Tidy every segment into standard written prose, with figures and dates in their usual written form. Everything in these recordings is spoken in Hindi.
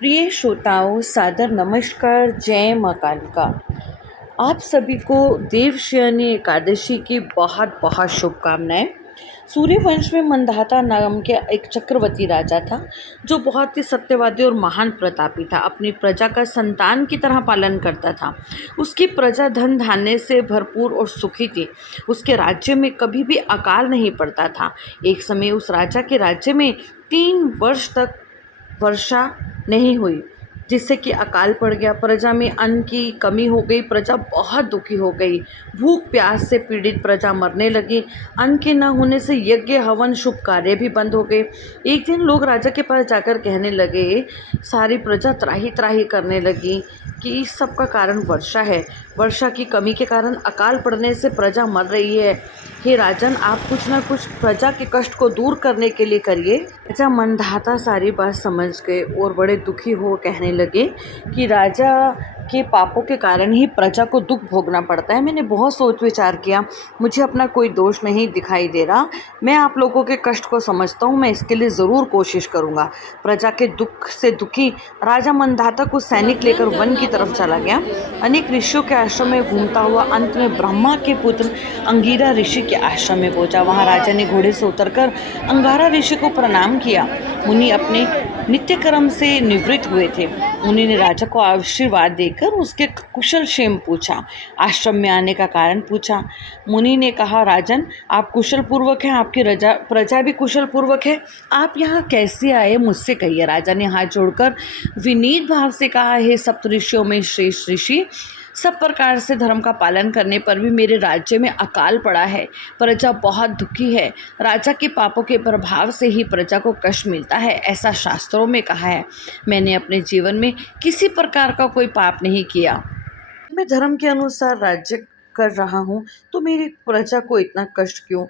प्रिय श्रोताओं, सादर नमस्कार। जय माँ कालिका। आप सभी को देवशयनी एकादशी की बहुत बहुत शुभकामनाएं। सूर्यवंश में मंधाता नाम के एक चक्रवर्ती राजा था जो बहुत ही सत्यवादी और महान प्रतापी था। अपनी प्रजा का संतान की तरह पालन करता था। उसकी प्रजा धन धान्य से भरपूर और सुखी थी। उसके राज्य में कभी भी अकाल नहीं पड़ता था। एक समय उस राजा के राज्य में 3 वर्ष तक वर्षा नहीं हुई, जिससे कि अकाल पड़ गया। प्रजा में अन्न की कमी हो गई। प्रजा बहुत दुखी हो गई। भूख प्यास से पीड़ित प्रजा मरने लगी। अन्न के न होने से यज्ञ हवन शुभ कार्य भी बंद हो गए। एक दिन लोग राजा के पास जाकर कहने लगे, सारी प्रजा त्राही त्राही करने लगी कि इस सब का कारण वर्षा है। वर्षा की कमी के कारण अकाल पड़ने से प्रजा मर रही है। हे राजन, आप कुछ ना कुछ प्रजा के कष्ट को दूर करने के लिए करिए। राजा मंधाता सारी बात समझ गए और बड़े दुखी हो कहने लगे कि राजा के पापों के कारण ही प्रजा को दुख भोगना पड़ता है। मैंने बहुत सोच विचार किया, मुझे अपना कोई दोष नहीं दिखाई दे रहा। मैं आप लोगों के कष्ट को समझता हूँ, मैं इसके लिए ज़रूर कोशिश करूँगा। प्रजा के दुख से दुखी राजा मंधाता को सैनिक लेकर वन की तरफ चला गया। अनेक ऋषियों के आश्रम में घूमता हुआ अंत में ब्रह्मा के पुत्र अंगिरा ऋषि के आश्रम में पहुंचा। वहां राजा ने घोड़े से उतरकर अंगारा ऋषि को प्रणाम किया। मुनि अपने नित्य कर्म से निवृत्त हुए थे। मुनि ने राजा को आशीर्वाद देकर उसके कुशल क्षेम पूछा। आश्रम में आने का कारण पूछा। मुनि ने कहा, राजन, आप कुशल पूर्वक हैं, आपकी प्रजा भी कुशल पूर्वक है। आप यहाँ कैसे आए, मुझसे कहिए। राजा ने हाथ जोड़कर विनीत भाव से कहा, हे सप्तऋषियों में श्रेष्ठ ऋषि, सब प्रकार से धर्म का पालन करने पर भी मेरे राज्य में अकाल पड़ा है। प्रजा बहुत दुखी है। राजा के पापों के प्रभाव से ही प्रजा को कष्ट मिलता है, ऐसा शास्त्रों में कहा है। मैंने अपने जीवन में किसी प्रकार का कोई पाप नहीं किया। मैं धर्म के अनुसार राज्य कर रहा हूँ, तो मेरी प्रजा को इतना कष्ट क्यों?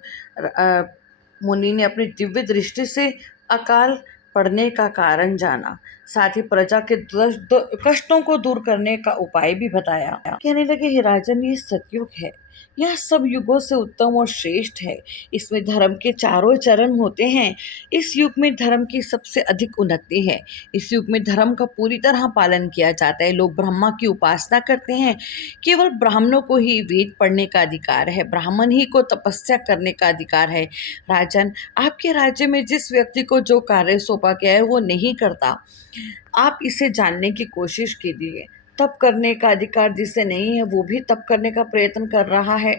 मुनि ने अपनी दिव्य दृष्टि से अकाल पड़ने का कारण जाना, साथ ही प्रजा के कष्टों को दूर करने का उपाय भी बताया। कहने लगे, हे राजन, ये सतयुग है, यह सब युगों से उत्तम और श्रेष्ठ है। इसमें धर्म के चारों चरण होते हैं। इस युग में धर्म की सबसे अधिक उन्नति है। इस युग में धर्म का पूरी तरह पालन किया जाता है। लोग ब्रह्मा की उपासना करते हैं। केवल ब्राह्मणों को ही वेद पढ़ने का अधिकार है। ब्राह्मण ही को तपस्या करने का अधिकार है। राजन, आपके राज्य में जिस व्यक्ति को जो कार्य सौंपा गया है वो नहीं करता, आप इसे जानने की कोशिश कीजिए। तप करने का अधिकार जिसे नहीं है वो भी तप करने का प्रयत्न कर रहा है।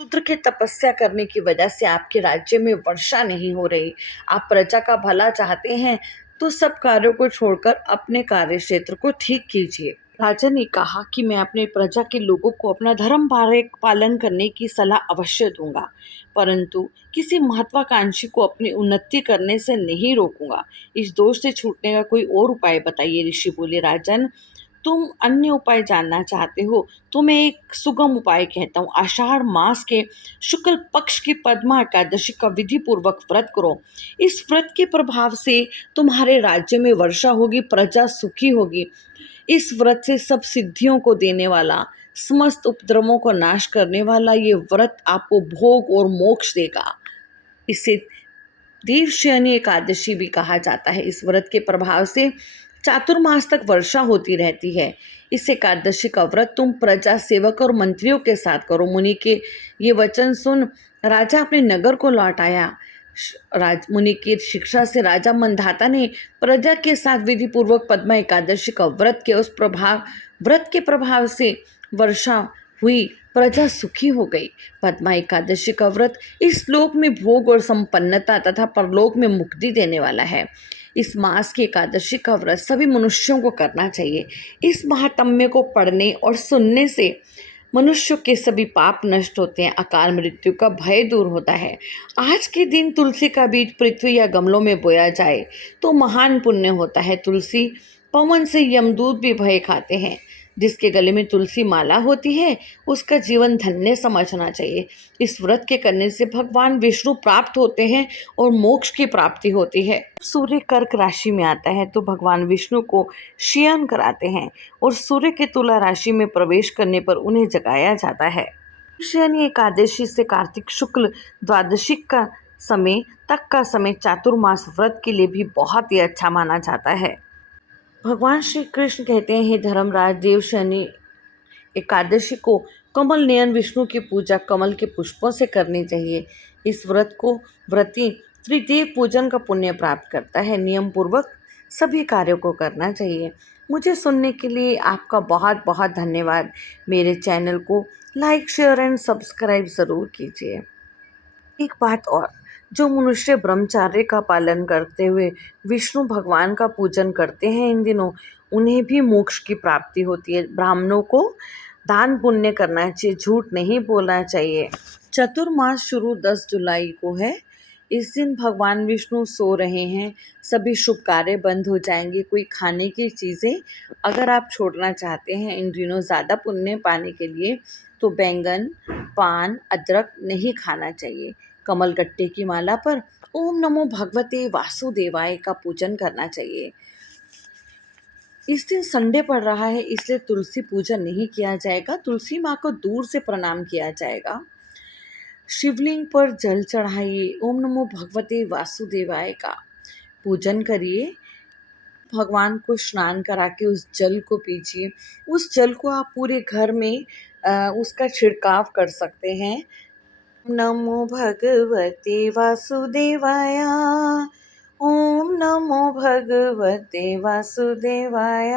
शूद्र के तपस्या करने की वजह से आपके राज्य में वर्षा नहीं हो रही। आप प्रजा का भला चाहते हैं तो सब कार्यों को छोड़कर अपने कार्य क्षेत्र को ठीक कीजिए। राजा ने कहा कि मैं अपने प्रजा के लोगों को अपना धर्म पालन करने की सलाह अवश्य दूंगा, परंतु किसी महत्वाकांक्षी को अपनी उन्नति करने से नहीं रोकूंगा। इस दोष से छूटने का कोई और उपाय बताइए। ऋषि बोले, राजन, तुम अन्य उपाय जानना चाहते हो तो मैं एक सुगम उपाय कहता हूँ। आषाढ़ मास के शुक्ल पक्ष की पद्मा एकादशी का विधि पूर्वक व्रत करो। इस व्रत के प्रभाव से तुम्हारे राज्य में वर्षा होगी, प्रजा सुखी होगी। इस व्रत से सब सिद्धियों को देने वाला, समस्त उपद्रवों को नाश करने वाला ये व्रत आपको भोग और मोक्ष देगा। इसे देवशयनी एकादशी भी कहा जाता है। इस व्रत के प्रभाव से चातुर्मास तक वर्षा होती रहती है। इस एकादशी का व्रत तुम प्रजा, सेवक और मंत्रियों के साथ करो। मुनि के ये वचन सुन राजा अपने नगर को लौट आया। मुनि की शिक्षा से राजा मंधाता ने प्रजा के साथ विधि पूर्वक पद्मा एकादशी का व्रत किया। उस व्रत के प्रभाव से वर्षा हुई, प्रजा सुखी हो गई। पद्मा एकादशी का व्रत इस लोक में भोग और संपन्नता तथा परलोक में मुक्ति देने वाला है। इस मास की एकादशी का व्रत सभी मनुष्यों को करना चाहिए। इस महात्म्य को पढ़ने और सुनने से मनुष्य के सभी पाप नष्ट होते हैं, अकाल मृत्यु का भय दूर होता है। आज के दिन तुलसी का बीज पृथ्वी या गमलों में बोया जाए तो महान पुण्य होता है। तुलसी पवन से यमदूत भी भय खाते हैं। जिसके गले में तुलसी माला होती है उसका जीवन धन्य समझना चाहिए। इस व्रत के करने से भगवान विष्णु प्राप्त होते हैं और मोक्ष की प्राप्ति होती है। सूर्य कर्क राशि में आता है तो भगवान विष्णु को शयन कराते हैं और सूर्य के तुला राशि में प्रवेश करने पर उन्हें जगाया जाता है। शयनी एकादशी से कार्तिक शुक्ल द्वादशी का समय तक का समय चातुर्मास व्रत के लिए भी बहुत ही अच्छा माना जाता है। भगवान श्री कृष्ण कहते हैं, हे धर्मराज, देवशनि एकादशी को कमल नयन विष्णु की पूजा कमल के पुष्पों से करनी चाहिए। इस व्रत को व्रती त्रिदेव पूजन का पुण्य प्राप्त करता है। नियम पूर्वक सभी कार्यों को करना चाहिए। मुझे सुनने के लिए आपका बहुत बहुत धन्यवाद। मेरे चैनल को लाइक, शेयर एंड सब्सक्राइब ज़रूर कीजिए। एक बात और, जो मनुष्य ब्रह्मचार्य का पालन करते हुए विष्णु भगवान का पूजन करते हैं इन दिनों, उन्हें भी मोक्ष की प्राप्ति होती है। ब्राह्मणों को दान पुण्य करना चाहिए, झूठ नहीं बोलना चाहिए। चतुर्मास शुरू 10 जुलाई को है। इस दिन भगवान विष्णु सो रहे हैं। सभी शुभ कार्य बंद हो जाएंगे। कोई खाने की चीज़ें अगर आप छोड़ना चाहते हैं इन दिनों ज़्यादा पुण्य पाने के लिए, तो बैंगन, पान, अदरक नहीं खाना चाहिए। कमलगट्टे की माला पर ओम नमो भगवते वासुदेवाय का पूजन करना चाहिए। इस दिन संडे पड़ रहा है, इसलिए तुलसी पूजन नहीं किया जाएगा। तुलसी माँ को दूर से प्रणाम किया जाएगा। शिवलिंग पर जल चढ़ाइए। ओम नमो भगवते वासुदेवाय का पूजन करिए। भगवान को स्नान करा के उस जल को पीजिए। उस जल को आप पूरे घर में उसका छिड़काव कर सकते हैं। नमो भगवते वासुदेवाय। ओम नमो भगवते वासुदेवाय।